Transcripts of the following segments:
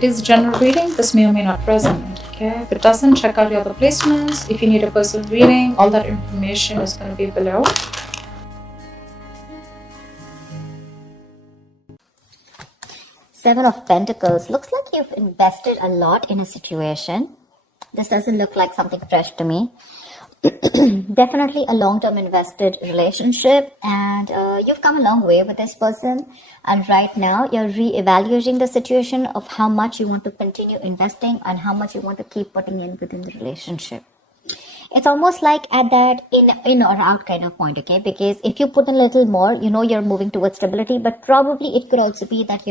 It is general reading. This may or may not resonate. Okay, if it doesn't, check out your other placements. If you need a personal reading, all that information is going to be below. Seven of Pentacles. Looks like you've invested a lot in a situation. This doesn't look like something fresh to me. Definitely a long-term invested relationship, and you've come a long way with this person, and right now you're re-evaluating the situation of how much you want to continue investing and how much you want to keep putting in within the relationship. It's almost like at that in or out kind of point, okay? Because if you put a little more, you're moving towards stability, but probably it could also be that,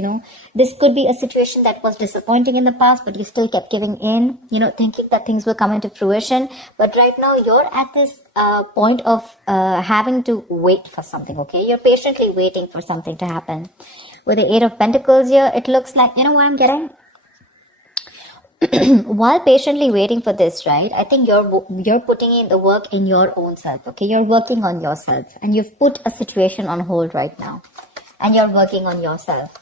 this could be a situation that was disappointing in the past, but you still kept giving in, thinking that things will come into fruition. But right now you're at this point of having to wait for something, okay? You're patiently waiting for something to happen. With the Eight of Pentacles here, it looks like, what I'm getting? While patiently waiting for this, right, I think you're putting in the work in your own self, okay? You're working on yourself, and you've put a situation on hold right now, and you're working on yourself.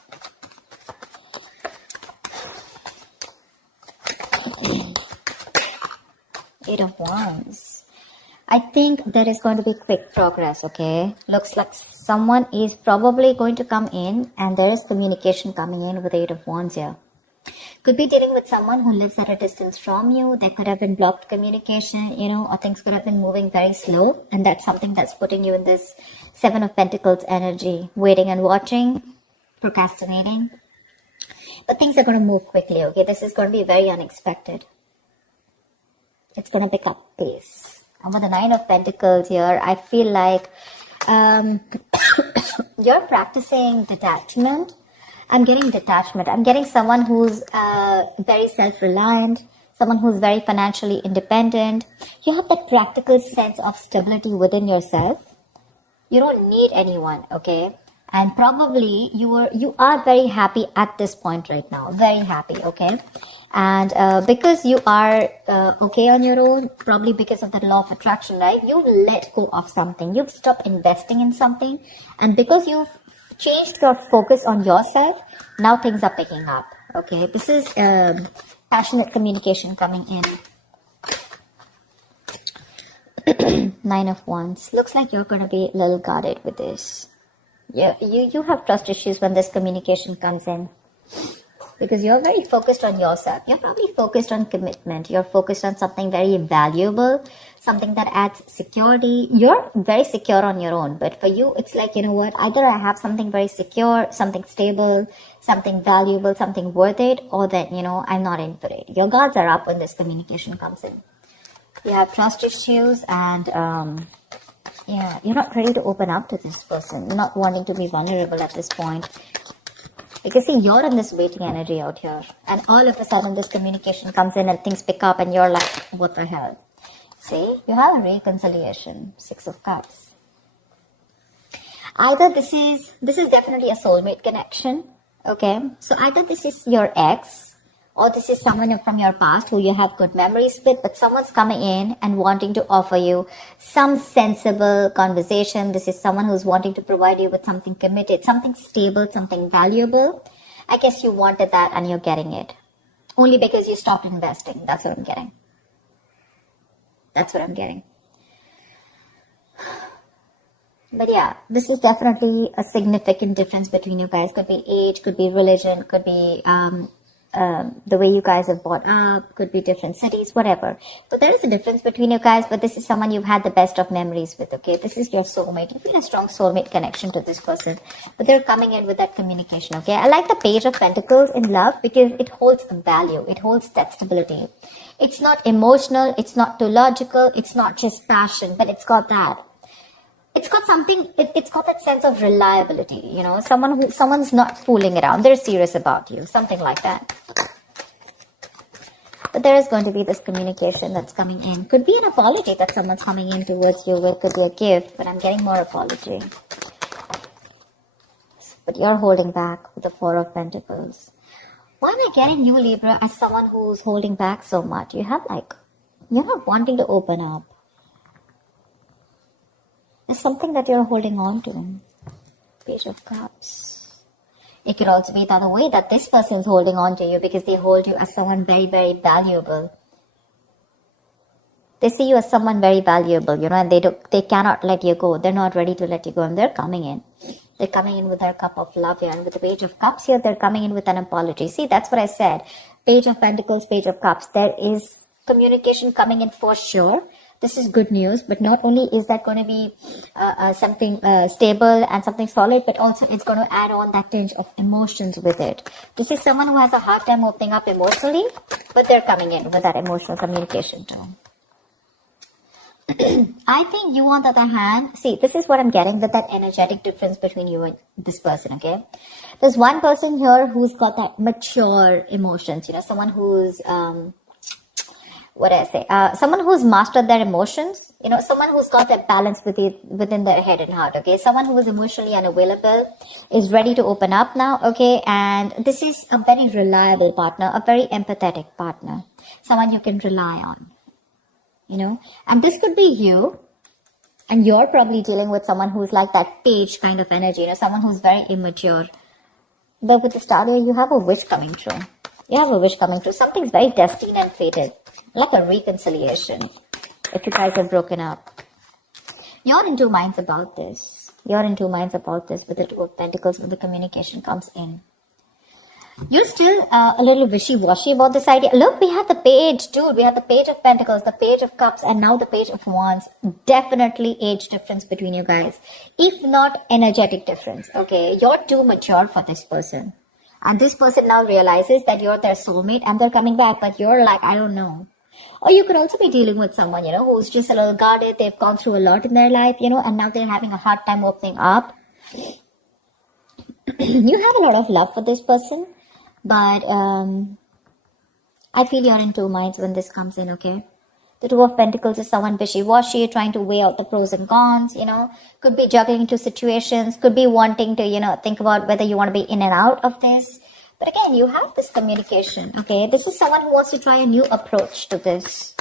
Eight of Wands. I think there is going to be quick progress, okay? Looks like someone is probably going to come in, and there is communication coming in with Eight of Wands here. Could be dealing with someone who lives at a distance from you. There could have been blocked communication, or things could have been moving very slow. And that's something that's putting you in this Seven of Pentacles energy. Waiting and watching, procrastinating. But things are going to move quickly, okay? This is going to be very unexpected. It's going to pick up pace. And with the Nine of Pentacles here, I feel like you're practicing detachment. I'm getting detachment. I'm getting someone who's very self-reliant, someone who's very financially independent. You have that practical sense of stability within yourself. You don't need anyone, okay? And probably you are very happy at this point right now. Very happy, okay? And because you are okay on your own, probably because of the law of attraction, right? You've let go of something. You've stopped investing in something. And because you've changed your focus on yourself, now things are picking up, okay? This is passionate communication coming in. Nine of Wands. Looks like you're going to be a little guarded with this. Yeah, you have trust issues when this communication comes in, because you're very focused on yourself. You're probably focused on commitment. You're focused on something very valuable, something that adds security. You're very secure on your own, but for you, it's like, either I have something very secure, something stable, something valuable, something worth it, or that, I'm not in for it. Your guards are up when this communication comes in. You have trust issues, and you're not ready to open up to this person. You're not wanting to be vulnerable at this point. Because see, you're in this waiting energy out here, and all of a sudden this communication comes in and things pick up and you're like, what the hell? See, you have a reconciliation. Six of Cups. Either this is definitely a soulmate connection, okay? So either this is your ex, or this is someone from your past who you have good memories with, but someone's coming in and wanting to offer you some sensible conversation. This is someone who's wanting to provide you with something committed, something stable, something valuable. I guess you wanted that and you're getting it. Only because you stopped investing. That's what I'm getting. That's what I'm getting. But yeah, this is definitely a significant difference between you guys. Could be age, could be religion, could be the way you guys have brought up, could be different cities, whatever. But there is a difference between you guys, but this is someone you've had the best of memories with, okay? This is your soulmate. You feel a strong soulmate connection to this person, but they're coming in with that communication, okay? I like the Page of Pentacles in love because it holds a value. It holds that stability. It's not emotional. It's not too logical. It's not just passion, but it's got that. It's got something, it's got that sense of reliability, someone's not fooling around. They're serious about you, something like that. But there is going to be this communication that's coming in. Could be an apology that someone's coming in towards you with, could be a gift, but I'm getting more apology. But you're holding back with the Four of Pentacles. Why am I getting you, Libra, as someone who's holding back so much? You're not wanting to open up. There's something that you're holding on to. Page of Cups. It could also be the other way, that this person is holding on to you because they hold you as someone very, very valuable. They see you as someone very valuable, and they cannot let you go. They're not ready to let you go, and they're coming in. They're coming in with their cup of love here, and with the Page of Cups here, they're coming in with an apology. See, that's what I said. Page of Pentacles, Page of Cups. There is communication coming in for sure. This is good news, but not only is that going to be something stable and something solid, but also it's going to add on that tinge of emotions with it. This is someone who has a hard time opening up emotionally, but they're coming in with that emotional communication too. I think you, on the other hand, see, this is what I'm getting with that energetic difference between you and this person, okay? There's one person here who's got that mature emotions, someone who's, someone who's mastered their emotions, someone who's got that balance within their head and heart, okay? Someone who is emotionally unavailable is ready to open up now, okay? And this is a very reliable partner, a very empathetic partner, someone you can rely on. And this could be you, and you're probably dealing with someone who's like that page kind of energy, someone who's very immature. But with the star here, you have a wish coming true. You have a wish coming true. Something's very destined and fated, like a reconciliation, if you guys have broken up. You're in two minds about this. You're in two minds about this with the Two of Pentacles when the communication comes in. You're still a little wishy-washy about this idea. Look, we had the page, dude. We had the Page of Pentacles, the Page of Cups, and now the Page of Wands. Definitely age difference between you guys. If not energetic difference, okay? You're too mature for this person. And this person now realizes that you're their soulmate and they're coming back. But you're like, I don't know. Or you could also be dealing with someone, who's just a little guarded. They've gone through a lot in their life, and now they're having a hard time opening up. You have a lot of love for this person. But I feel you're in two minds when this comes in, okay? The Two of Pentacles is someone wishy-washy, trying to weigh out the pros and cons, Could be juggling two situations, could be wanting to, think about whether you want to be in and out of this. But again, you have this communication, okay? This is someone who wants to try a new approach to this.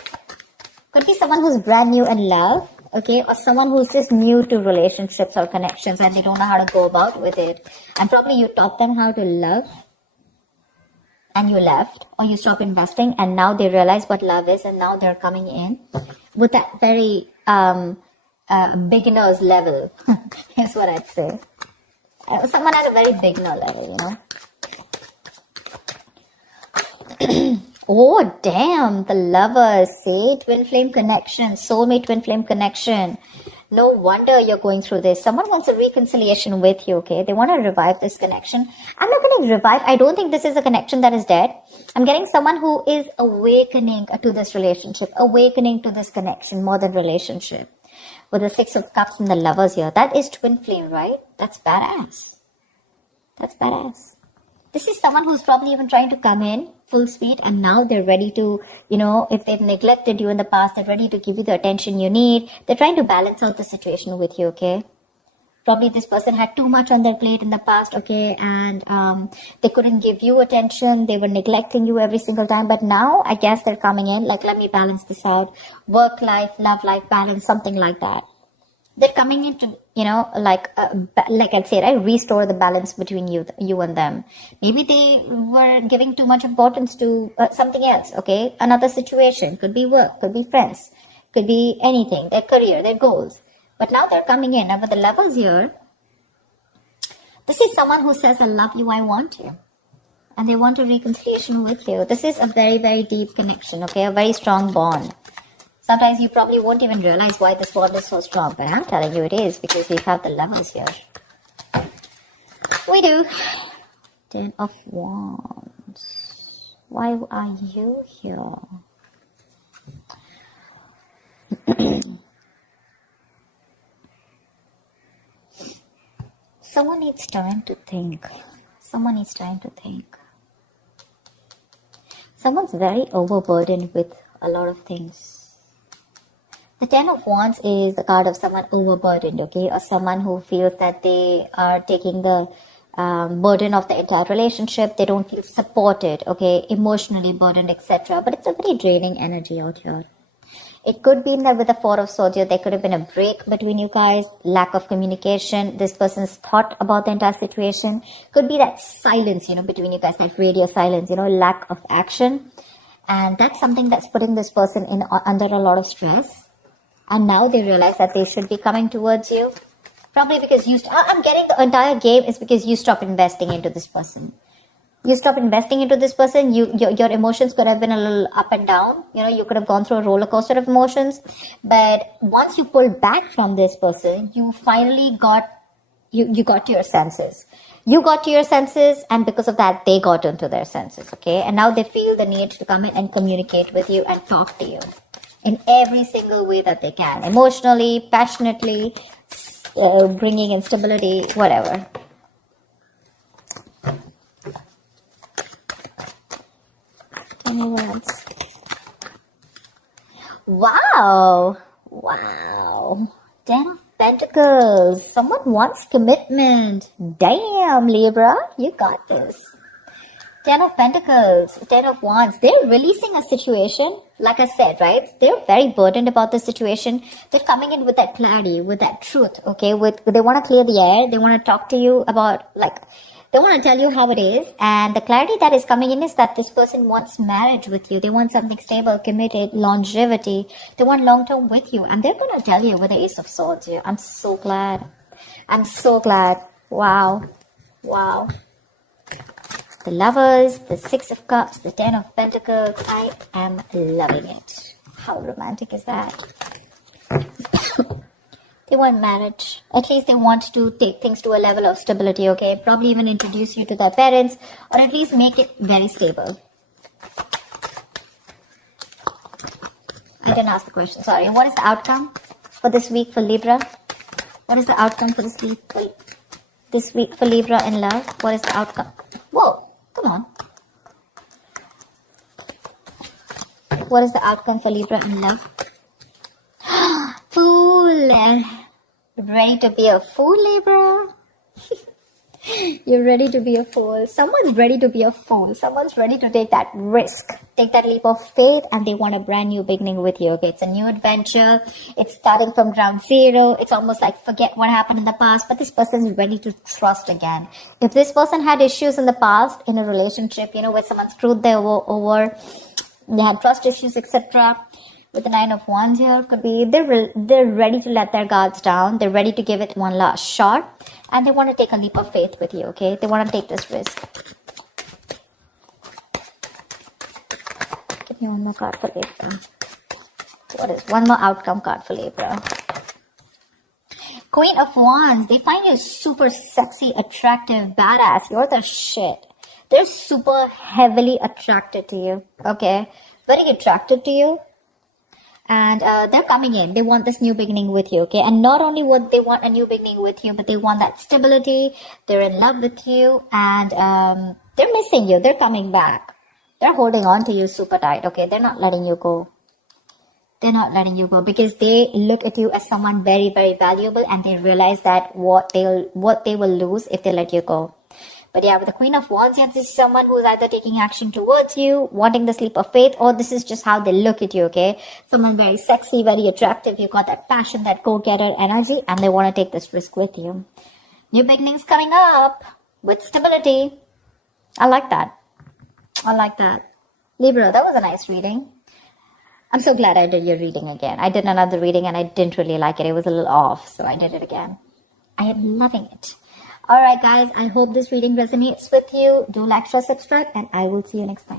Could be someone who's brand new in love, okay? Or someone who's just new to relationships or connections and they don't know how to go about with it. And probably you taught them how to love. And you left, or you stopped investing, and now they realize what love is, and now they're coming in with that very beginner's level, is what I'd say. Someone at a very beginner level, Oh, damn, the Lovers, see? Twin flame connection, soulmate twin flame connection. No wonder you're going through this. Someone wants a reconciliation with you, okay? They want to revive this connection. I'm not going to revive. I don't think this is a connection that is dead. I'm getting someone who is awakening to this relationship, awakening to this connection more than relationship. With the Six of Cups and the Lovers here. That is twin flame, right? That's badass. That's badass. This is someone who's probably even trying to come in full speed and now they're ready to, if they've neglected you in the past, they're ready to give you the attention you need. They're trying to balance out the situation with you, okay? Probably this person had too much on their plate in the past, okay? And they couldn't give you attention. They were neglecting you every single time. But now, I guess they're coming in, like, let me balance this out. Work life, love life balance, something like that. They're coming in to, like I'd say, right, restore the balance between you and them. Maybe they were giving too much importance to something else, okay? Another situation, could be work, could be friends, could be anything, their career, their goals. But now they're coming in. And with the Lovers here, this is someone who says, I love you, I want you. And they want a reconciliation with you. This is a very, very deep connection, okay? A very strong bond. Sometimes you probably won't even realize why this bond is so strong. But I'm telling you it is because we have the Lovers here. We do. 10 of Wands. Why are you here? Someone needs time to think. Someone needs time to think. Someone's very overburdened with a lot of things. The 10 of Wands is the card of someone overburdened, okay? Or someone who feels that they are taking the burden of the entire relationship. They don't feel supported, okay? Emotionally burdened, etc. But it's a very draining energy out here. It could be that with the Four of Swords, there could have been a break between you guys, lack of communication. This person's thought about the entire situation. Could be that silence, between you guys, that radio silence, lack of action. And that's something that's putting this person in under a lot of stress. And now they realize that they should be coming towards you. Probably because I'm getting the entire game is because you stop investing into this person. You stop investing into this person, your emotions could have been a little up and down. You could have gone through a roller coaster of emotions. But once you pulled back from this person, you finally got to your senses. You got to your senses, and because of that, they got into their senses, okay? And now they feel the need to come in and communicate with you and talk to you in every single way that they can. Emotionally, passionately, bringing in stability, whatever. Tell me once. Wow. Ten of Pentacles. Someone wants commitment. Damn, Libra, you got this. Ten of Pentacles, Ten of Wands. They're releasing a situation. Like I said, right? They're very burdened about the situation. They're coming in with that clarity, with that truth, okay? They want to clear the air. They want to talk to you about, they want to tell you how it is. And the clarity that is coming in is that this person wants marriage with you. They want something stable, committed, longevity. They want long-term with you. And they're going to tell you with the Ace of Swords here. I'm so glad. Wow. The Lovers, the Six of Cups, the Ten of Pentacles. I am loving it. How romantic is that? They want marriage. At least they want to take things to a level of stability, okay? Probably even introduce you to their parents, or at least make it very stable. I didn't ask the question, sorry. What is the outcome for this week for Libra? What is the outcome for this week for Libra in love? What is the outcome? Whoa, come on. What is the outcome for Libra in love? Fool. Ready to be a fool, Libra? You're ready to be a fool. Someone's ready to be a fool. Someone's ready to take that risk, take that leap of faith, and they want a brand new beginning with you. Okay, it's a new adventure. It's starting from ground zero. It's almost like forget what happened in the past, but this person is ready to trust again. If this person had issues in the past in a relationship, where someone screwed them over, they had trust issues, etc. With the Nine of Wands here, could be they're ready to let their guards down. They're ready to give it one last shot. And they want to take a leap of faith with you, okay? They want to take this risk. Give me one more card for Libra. What is one more outcome card for Libra? Queen of Wands. They find you super sexy, attractive, badass. You're the shit. They're super heavily attracted to you, okay? Very attracted to you. And they're coming in. They want this new beginning with you, okay? And not only would they want a new beginning with you, but they want that stability. They're in love with you. And they're missing you. They're coming back. They're holding on to you super tight, okay? They're not letting you go. They're not letting you go because they look at you as someone very, very valuable. And they realize that what they will lose if they let you go. But yeah, with the Queen of Wands, this is someone who's either taking action towards you, wanting the leap of faith, or this is just how they look at you, okay? Someone very sexy, very attractive. You've got that passion, that go-getter energy, and they want to take this risk with you. New beginnings coming up with stability. I like that. Libra, that was a nice reading. I'm so glad I did your reading again. I did another reading and I didn't really like it. It was a little off, so I did it again. I am loving it. Alright guys, I hope this reading resonates with you. Do like, share, subscribe, and I will see you next time.